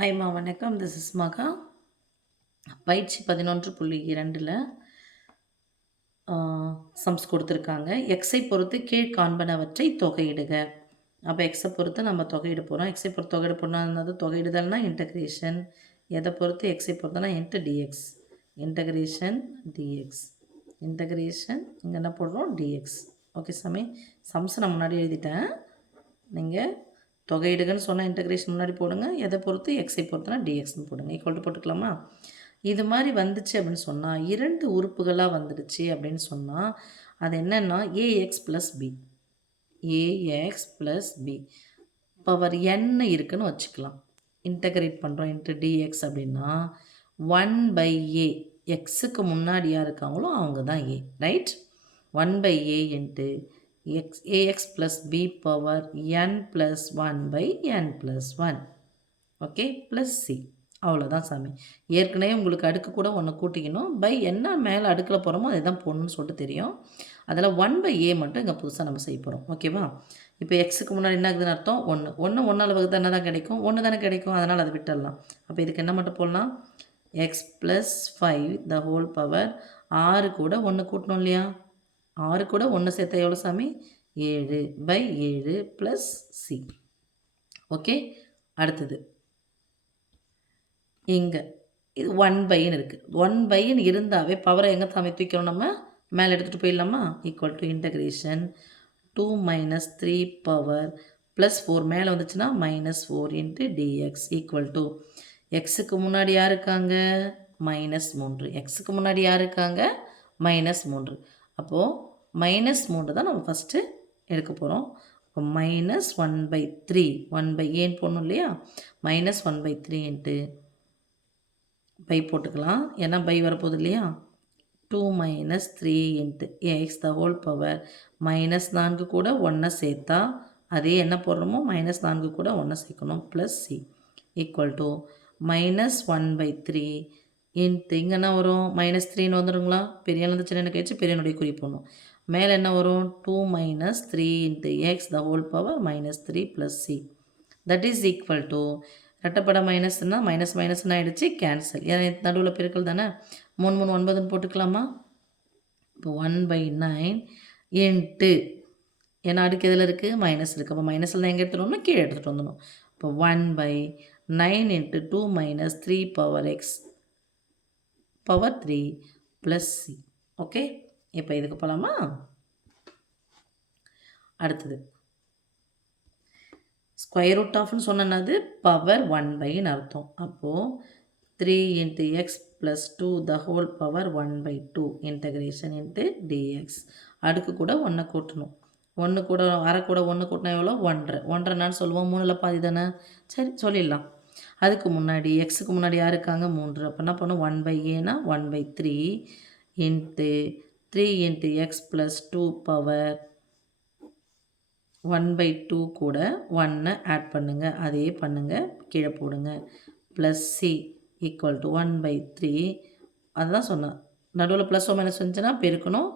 ஹாய்மா வணக்கம். This is மகா. பயிற்சி 11.2ல் சம்ஸ் கொடுத்துருக்காங்க. எக்ஸை பொறுத்து கீழ் காண்பனவற்றை தொகையிடுக. அப்போ எக்ஸை பொறுத்து நம்ம தொகையிட போகிறோம். எக்ஸை பொறுத்து தொகையிட போனால் தொகையிடுதல்னா இன்டகிரேஷன். எதை பொறுத்து எக்ஸை பொறுத்தனா into dx. Integration dx. Integration இங்கே என்ன போடுறோம் டிஎக்ஸ். ஓகே சாமி. சம்ஸ் நான் முன்னாடி எழுதிட்டேன். நீங்கள் தொகையிடுகன்னு சொன்னால் இன்டகிரேஷன் முன்னாடி போடுங்க. எதை பொறுத்து எக்ஸை பொறுத்துனா டிஎக்ஸ்னு போடுங்க. ஈக்குவல் போட்டுக்கலாமா? இது மாதிரி வந்துச்சு அப்படின்னு சொன்னால் 2 உறுப்புகளாக வந்துடுச்சு அப்படின்னு சொன்னால் அது என்னென்னா A X plus B. A X plus B power n இருக்குன்னு வச்சுக்கலாம். இன்டகிரேட் பண்ணுறோம் இன்ட்டு டிஎக்ஸ் அப்படின்னா 1/a. எக்ஸுக்கு முன்னாடி யார் இருக்காங்களோ அவங்க தான் A. Right? 1/a into ax plus b power n plus 1/n plus 1. Okay plus C. அவ்வளோதான் சாமி. ஏற்கனவே உங்களுக்கு அடுக்கு கூட ஒன்று கூட்டிக்கணும். பை என்ன மேலே அடுக்கில் போகிறோமோ அதை தான் போடணும்னு சொல்லிட்டு தெரியும். அதில் 1/a மட்டும் இங்கே புதுசாக நம்ம செய்ய போகிறோம். ஓகேவா? இப்போ எக்ஸுக்கு முன்னாடி என்ன ஆகுதுன்னு அர்த்தம்? 1 1 வகுத்து என்ன தான் கிடைக்கும்? 1 தானே கிடைக்கும். அதனால் அதை விட்டுடலாம். அப்போ இதுக்கு என்ன மட்டும் போடலாம்? எக்ஸ் ப்ளஸ் 5 த ஹோல் பவர் 6 கூட 1 கூட்டணும் இல்லையா? 6 கூட 1 சேர்த்தா எவ்வளோ சாமி? 7/7 ப்ளஸ் சி. ஓகே, அடுத்தது இங்கே இது 1/ன்னு இருக்குது. 1/ன்னு இருந்தாவே பவரை எங்கே சாமி தூக்கிறோம்? நம்ம மேலே எடுத்துகிட்டு போயிடலாமா? Equal to integration 2 - 3 power plus 4 மேலே வந்துச்சுன்னா -4 இன்ட்டு டிஎக்ஸ் ஈக்குவல் டு எக்ஸுக்கு முன்னாடி யார் இருக்காங்க? -3. எக்ஸுக்கு முன்னாடி யார் இருக்காங்க? -3. அப்போது -3 தான் நம்ம ஃபஸ்ட்டு எடுக்க போகிறோம். இப்போ -1/3 1/aன்னு போடணும் இல்லையா? -1/3 இன்ட்டு பை போட்டுக்கலாம். ஏன்னா பை வரப்போகுது இல்லையா? 2 - 3 into A X the whole power -4 கூட 1 சேர்த்தா அதே என்ன போடுறோமோ -4 கூட 1 சேர்க்கணும் plus C equal to -1/3 into இங்கே என்ன வரும்? -3ன்னு வந்துடுங்களா? பெரியனுக்கு சின்ன கழிச்சு பெரியனுடைய குறி போடணும். மேலே என்ன வரும்? 2 - 3 into x the whole power -3 plus C that is equal to ரெட்டப்பட மைனஸ்னால் மைனஸ்னு ஆகிடுச்சு கேன்சல். ஏன்னா நடுவில் பெருக்கல் தானே. 3 3 9ன்னு போட்டுக்கலாமா? இப்போ 1/9 இன்ட்டு ஏன்னா அடுக்கு எதில் இருக்குது? மைனஸ் இருக்குது. அப்போ மைனஸில் எங்கே எடுத்துகிட்டு கீழே எடுத்துகிட்டு வந்துடணும். இப்போ 1/9 into 2 - 3 power X power 3 plus C. Okay, இப்போ இதுக்கு போகலாமா? அடுத்தது ஸ்கொயர் ரூட் ஆஃப்னு சொன்னது பவர் 1/ன்னு அர்த்தம். அப்போது 3 into X plus 2 the whole power 1/2 integration into dx. அடுக்கு கூட 1 கூட்டணும். 1 கூட அரை கூட 1 கூட்டினா எவ்வளோ? 1.5. 1.5 சொல்லுவோம். 3ல் பாதி தானே. சரி சொல்லிடலாம். அதுக்கு முன்னாடி எக்ஸுக்கு முன்னாடி யார் இருக்காங்க? 3. அப்போ என்ன பண்ணும்? 1/aனா 1/3 into 3 into X plus 2 power 1/2 கூட 1 ஆட் பண்ணுங்கள். அதே பண்ணுங்கள், கீழே போடுங்க. Plus C equal to 1/3. அதுதான் சொன்னேன். நடுவில் ப்ளஸ் மைனஸ் வந்துச்சுன்னா பெருக்கணும்.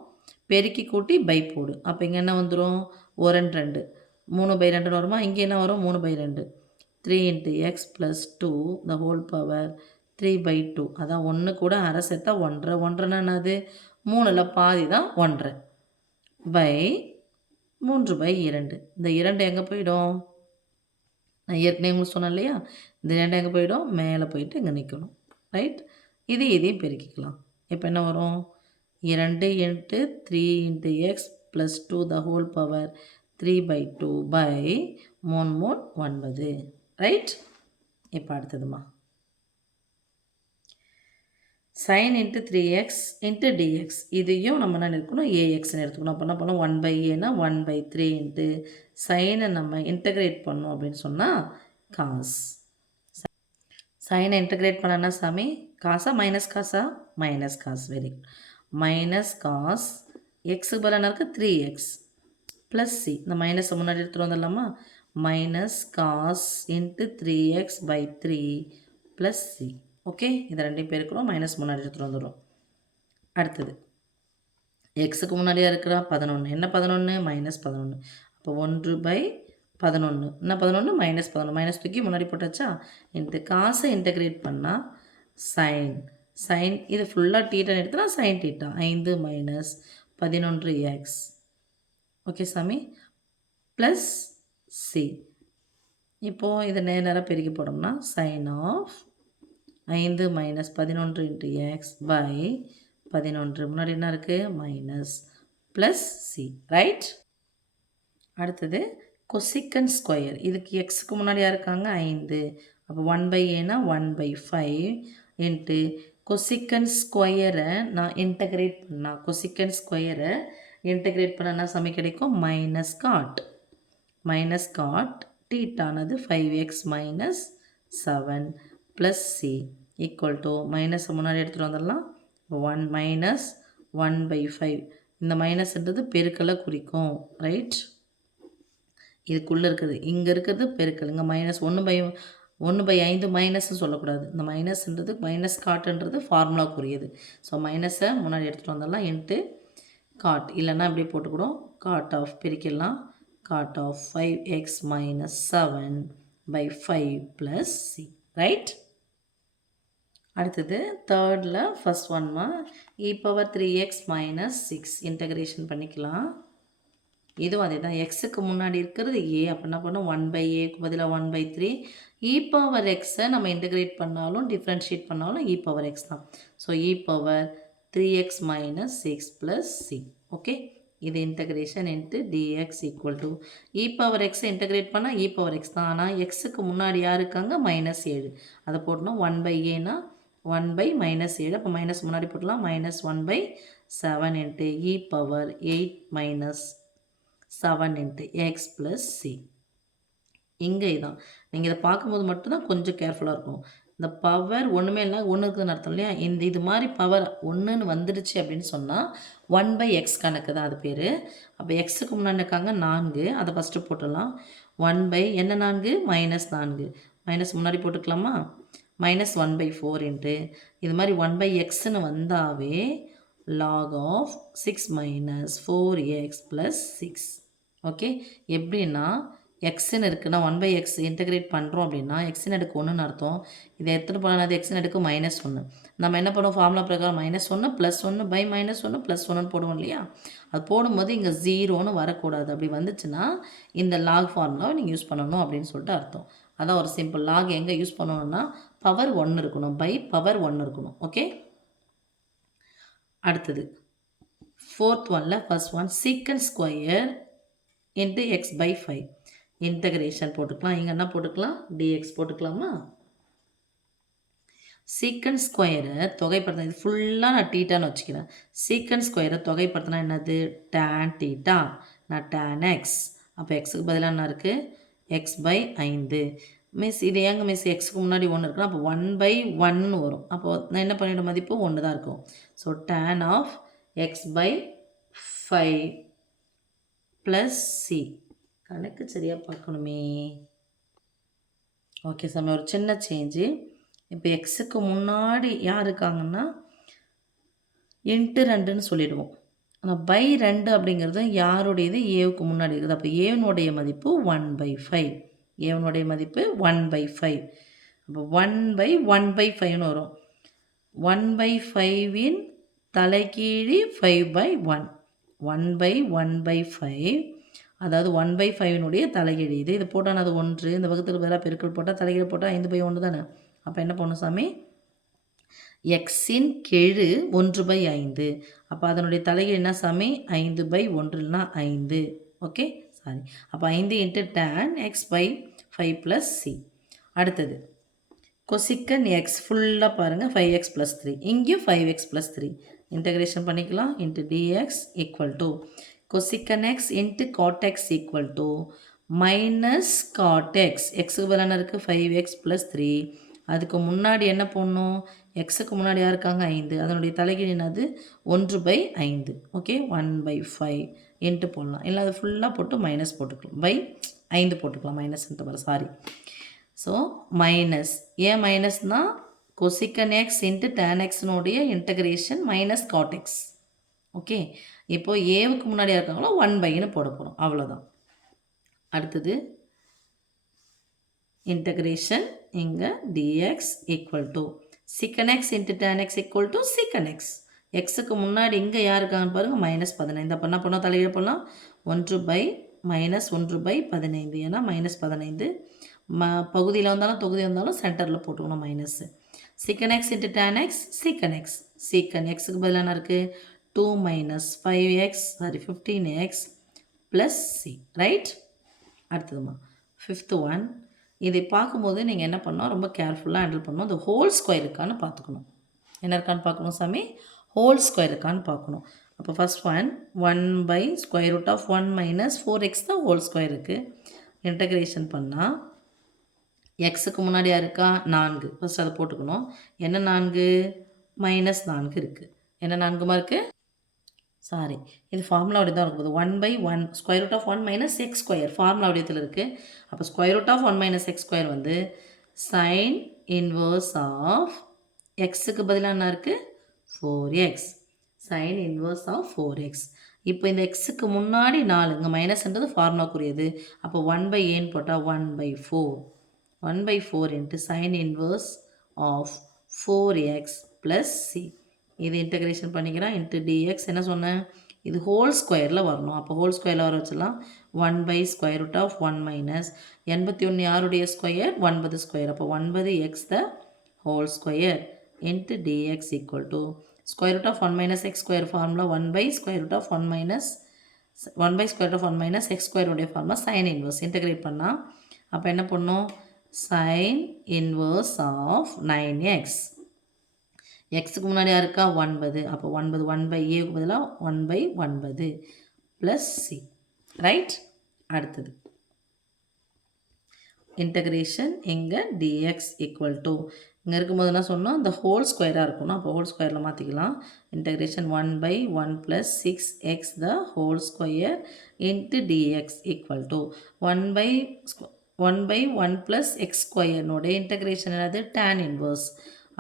பெருக்கி கூட்டி பை போடு. அப்போ இங்கே என்ன வந்துடும்? 1 2 3/2 வருமா? இங்கே என்ன வரும்? 3/2 3 into X plus 2 the whole power 3/2. அதான் 1 கூட அரை சேர்த்தா 1.5. 1.5ன்னா என்னது? 3ல் பாதி தான் 1.5 பை 3/2. இந்த 2 எங்கே போயிடும்? நான் ஏற்கனவே உங்களுக்கு சொன்னேன் இல்லையா? இந்த 2 எங்கே போயிடும்? மேலே போயிட்டு இங்கே நிற்கணும். ரைட்? இதையும் பெருக்கிக்கலாம். இப்போ என்ன வரும்? 2 into 3 into X plus 2 the whole power 3/2 by 3 3 9. Right? இப்போ அடுத்ததுமா sin into 3x into D X. இதையும் நம்ம என்ன இருக்கணும்? ஏஎக்ஸ்ன்னு எடுத்துக்கணும். அப்போ என்ன பண்ணோம்? 1/aனா 1/3 இன்ட்டு சைனை நம்ம இன்டகிரேட் பண்ணோம் அப்படின்னு சொன்னால் காஸ். சைனை இன்டகிரேட் பண்ணனா சாமி காசா மைனஸ் காசா? Minus cos. Very good. Minus cos எக்ஸுக்கு பதிலாக இருக்குது 3x ப்ளஸ் சி. இந்த மைனஸை முன்னாடி எடுத்துகிட்டு வந்துடலாமா? Minus cos into 3x/3 plus C. Okay, இதை ரெண்டையும் பெருக்கிறோம். மைனஸ் முன்னாடி எடுத்துகிட்டு வந்துடும். அடுத்தது எக்ஸுக்கு முன்னாடியாக இருக்கிறா 11. என்ன 11? -11. அப்போ 1/11 11 என்ன 11 -11 மைனஸ் தூக்கி முன்னாடி போட்டாச்சா இன்ட்டு காசை இன்டகிரேட் பண்ணால் சைன் சைன் இது ஃபுல்லாக டீட்டான்னு எடுத்தனா sine theta 5 minus 11x okay சாமி ப்ளஸ் சி இப்போது இதை நேராக பெருக்கி போட்டோம்னா sine of 5 minus 11 into x by 11 முன்னாடி என்ன இருக்குது மைனஸ் ப்ளஸ் சி ரைட். அடுத்தது கொசிக்கன் ஸ்கொயர் இதுக்கு எக்ஸுக்கு முன்னாடியாக இருக்காங்க 5 அப்போ 1/a 1/5 இன்ட்டு கொசிக்கன் ஸ்கொயரை நான் இன்டகிரேட் பண்ணால் கொசிக்கன் ஸ்கொயரை இன்டகிரேட் பண்ண என்ன சமயம் கிடைக்கும் மைனஸ் காட் டீட்டானது 5x minus 7 plus C equal to மைனஸை முன்னாடி எடுத்துகிட்டு வந்துடலாம் 1 மைனஸ் 1/5 இந்த மைனஸ்ன்றது பெருக்கலை குறிக்கும் ரைட். இதுக்குள்ளே இருக்குது இங்கே இருக்கிறது பெருக்கல் இங்கே மைனஸ் 1/5 மைனஸ்ன்னு சொல்லக்கூடாது இந்த மைனஸ்ன்றது மைனஸ் காட்டுன்றது ஃபார்முலாக்குரியது. ஸோ மைனஸை முன்னாடி எடுத்துகிட்டு வந்துடலாம் இன்ட்டு காட் இல்லைன்னா இப்படி போட்டுக்கூடும் காட் ஆஃப் பிரிக்கலாம் cot of 5x minus 7/5 plus C right. அடுத்தது தேர்டில் ஃபஸ்ட் ஒன்மா e⁻3x மைனஸ் 6 இன்டகிரேஷன் பண்ணிக்கலாம். இதுவும் அதே தான் எக்ஸுக்கு முன்னாடி இருக்கிறது ஏ அப்போ என்ன பண்ணோம் 1/aக்கு பதிலாக 1/3 e⁻xஐ நம்ம இன்டகிரேட் பண்ணாலும் டிஃப்ரென்ஷியேட் பண்ணாலும் e⁻x தான். So e⁻3x minus 6 plus C okay இது integration into dx equal to e⁻xஐ இன்டகிரேட் பண்ணால் e⁻x தான் ஆனால் எக்ஸுக்கு முன்னாடி யார் இருக்காங்க -7 அதை போட்டோம்னா 1/a 1/-7 அப்போ மைனஸ் முன்னாடி போட்டலாம் -1/7 into e⁻8 minus 7 into X plus C. இங்கே இதான் நீங்கள் இதை பார்க்கும்போது மட்டும்தான் கொஞ்சம் கேர்ஃபுல்லாக இருக்கும். இந்த பவர் ஒன்றுமே இல்லை ஒன்று இருக்குதுன்னு அர்த்தம் இல்லையா இது மாதிரி பவர் ஒன்றுன்னு வந்துடுச்சு அப்படின்னு சொன்னால் 1/x கணக்கு தான் அது பேர். அப்போ எக்ஸுக்கு முன்னாடி இருக்காங்க 4 அதை ஃபஸ்ட்டு போட்டுடலாம் 1/ என்ன 4 -4 மைனஸ் முன்னாடி போட்டுக்கலாமா -1/4 இன்ட்டு இது மாதிரி 1/xன்னு வந்தாவே log of 6 minus 4x plus 6 okay எப்படின்னா எக்ஸ்ன்னு இருக்குன்னா 1/x இன்டகிரேட் பண்ணுறோம் அப்படின்னா எக்ஸின் அடுக்கு 1ன்னு அர்த்தம். இதை எடுத்துகிட்டு போனால் எக்ஸின் அடுக்கு -1 நம்ம என்ன பண்ணுவோம் ஃபார்முலா பிரகாரம் -1 +1 பை -1 +1 போடுவோம் இல்லையா அது போடும்போது இங்கே 0ன்னு வரக்கூடாது. அப்படி வந்துச்சுன்னா இந்த லாக் ஃபார்முலாவை நீங்கள் யூஸ் பண்ணணும் அப்படின்னு சொல்லிட்டு அர்த்தம். அதான் ஒரு சிம்பிள் லாக் எங்கே யூஸ் பண்ணணும்னா பவர் 1 இருக்கணும் பை பவர் 1 இருக்கணும் ஓகே. அடுத்தது ஃபோர்த் ஒனில் ஃபர்ஸ்ட் ஒன் சீக்கன் ஸ்கொயர் இன்ட்டு x/5 இன்டகிரேஷன் போட்டுக்கலாம். இங்கே என்ன போட்டுக்கலாம் dx போட்டுக்கலாமா. சீக்கன் ஸ்கொயரை தொகைப்படுத்தினா இது ஃபுல்லாக நான் டீட்டான்னு வச்சுக்கிறேன். சீக்கன் ஸ்கொயரை தொகைப்படுத்தினா என்னது tan தீட்டா நான் tan x அப்போ எக்ஸுக்கு பதிலாக என்ன இருக்குது x/5 மிஸ் இது ஏங்க மிஸ் எக்ஸுக்கு முன்னாடி 1 இருக்குன்னா அப்போ 1/1 வரும். அப்போது நான் என்ன பண்ணிவிட மதிப்பு 1 தான் இருக்கும். So tan of x/5 plus C கணக்கு சரியாக பார்க்கணுமே. ஓகே சாமி ஒரு சின்ன சேஞ்சு. இப்போ எக்ஸுக்கு முன்னாடி யார் இருக்காங்கன்னா ×2ன்னு சொல்லிடுவோம். ஆனால் /2 அப்படிங்கிறது யாருடையது ஏவுக்கு முன்னாடி இருக்குது. அப்போ ஏவனுடைய மதிப்பு 1/5 ஏவனுடைய மதிப்பு 1/5 அப்போ 1/1/5ன்னு வரும். 1/5இன் தலைகீழி 5/1 1/1/5 அதாவது 1/5னுடைய தலைகீழி இது போட்டால் அது 1 இந்த வகுத்துக்கு பதிலாக பெருக்கல் போட்டால் தலைகீழ் போட்டால் 5/1 தானே. அப்போ என்ன பண்ணணும் சாமி எக்ஸின் கெழு 1/5 அப்போ அதனுடைய தலைகீழ் என்ன சாமி 5/1 இல்லைனா 5 ஓகே சாரி அப்போ 5 × tan x/5 ப்ளஸ் சி. அடுத்தது கொசிக்கன் எக்ஸ் ஃபுல்லாக பாருங்கள் 5x + 3 இங்கேயும் 5x + 3 இன்டகிரேஷன் பண்ணிக்கலாம் into dx equal to கொசிக்கன் x into God X equal to minus cot X எக்ஸுக்கு பதிலாக இருக்குது 5x + 3 அதுக்கு முன்னாடி என்ன போடணும் எக்ஸுக்கு முன்னாடி யார் இருக்காங்க 5 அதனுடைய தலைகீழ் என்னது 1/5 ஓகே 1/5 இன்ட்டு போடலாம் இல்லை அது ஃபுல்லாக போட்டு மைனஸ் போட்டுக்கலாம் /5 போட்டுக்கலாம் மைனஸ்ன்ட்டு வர சாரி. ஸோ மைனஸ் ஏன் மைனஸ்னால் கொசிக்கன் எக்ஸ் இன்ட்டு tan எக்ஸ்னுடைய integration minus cot x okay. இப்போது ஏவுக்கு முன்னாடியாக இருக்காங்களோ 1/ன்னு போட போகிறோம் அவ்வளோதான். அடுத்தது இன்டகிரேஷன் இங்கே dx equal to secant x into tan x equal to secant x. எக்ஸுக்கு முன்னாடி இங்கே யார் இருக்காங்கன்னு பாருங்கள் -15. அப்போ என்ன பண்ணோம் தலையிட போடலாம் 1/-1/15 ஏன்னா -15 பகுதியில் வந்தாலும் தொகுதி வந்தாலும் சென்டரில் போட்டுக்கணும் minus. secant x into tan x secant x. secant xக்கு பதிலாக என்ன இருக்குது 2 - 5x 15x plus c right. அடுத்ததுமா 5th ஒன். இதை பார்க்கும்போது நீங்கள் என்ன பண்ணணும் ரொம்ப கேர்ஃபுல்லாக ஹேண்டில் பண்ணணும். இந்த ஹோல் ஸ்கொயர் இருக்கான்னு பார்த்துக்கணும். என்ன இருக்கான்னு பார்க்கணும் சாமி ஹோல் ஸ்கொயர் இருக்கான்னு பார்க்கணும். அப்போ ஃபஸ்ட் ஒன் 1/√1 - 4x தான் ஹோல் ஸ்கொயர் இருக்குது. இன்டகிரேஷன் பண்ணால் எக்ஸுக்கு முன்னாடி இருக்கா 4 ஃபஸ்ட் அதை போட்டுக்கணும். என்ன 4 -4 இருக்குது. என்ன 4மா இருக்குது சாரி இது ஃபார்முலா அப்படி தான் இருக்கும். 1/1 √1 - x ஸ்கொயர் ஃபார்முலா வடிவத்தில் இருக்குது. அப்போ √1 - x ஸ்கொயர் வந்து சைன் இன்வர்ஸ் ஆஃப் எக்ஸுக்கு பதிலாக என்ன இருக்குது 4x. Sine inverse of 4x. இப்போ இந்த எக்ஸுக்கு முன்னாடி 4 இங்கே மைனஸ்ன்றது ஃபார்முலாக்குரியது. அப்போ 1/aன்னு போட்டால் 1/4. 1/4 into sine inverse of 4x plus c. இது இன்டகிரேஷன் பண்ணிக்கிறேன் இன்ட்டு dx. என்ன சொன்னேன் இது ஹோல் ஸ்கொயரில் வரணும். அப்போ ஹோல் ஸ்கொயரில் வர வச்சலாம் 1/√1 - 81 யாருடைய ஸ்கொயர் 9 ஸ்கொயர். அப்போ 9x the whole square into dx equal to √1 - x square formula 1/√1 - x ஸ்கொயருடைய ஃபார்முலா சைன் இன்வர்ஸ். இன்டகிரேட் பண்ணால் அப்போ என்ன பண்ணணும் சைன் இன்வர்ஸ் ஆஃப் 9x. எக்ஸுக்கு முன்னாடி இருக்கா 9. அப்போ 9 1/aக்கு பதிலாக 1/9 ப்ளஸ் c ரைட். அடுத்தது இன்டகிரேஷன் இங்கே dx ஈக்குவல் டு இங்கே இருக்கும்போது என்ன சொன்னோம் இந்த ஹோல் ஸ்கொயராக இருக்கணும். அப்போ ஹோல் ஸ்கொயரில் மாற்றிக்கலாம். Integration 1/1 + 6x the whole square into dx equal to 1/1 + x ஸ்கொயர்னுடைய இன்டகிரேஷன் என்னது tan இன்வர்ஸ்.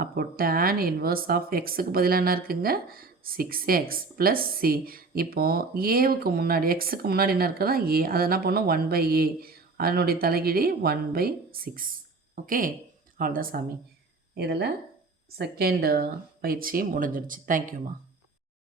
அப்போது tan இன்வர்ஸ் ஆஃப் எக்ஸுக்கு பதிலாக என்ன இருக்குங்க 6x ப்ளஸ் c. இப்போது ஏவுக்கு முன்னாடி எக்ஸுக்கு முன்னாடி என்ன இருக்குதா a. அதை என்ன பண்ணோம் 1/a. அதனுடைய தலைகீழி 1/6. ஓகே அவ்வளோதான் சாமி. இதில் செகண்ட் பயிற்சி முடிஞ்சிடுச்சு. தேங்க்யூம்மா.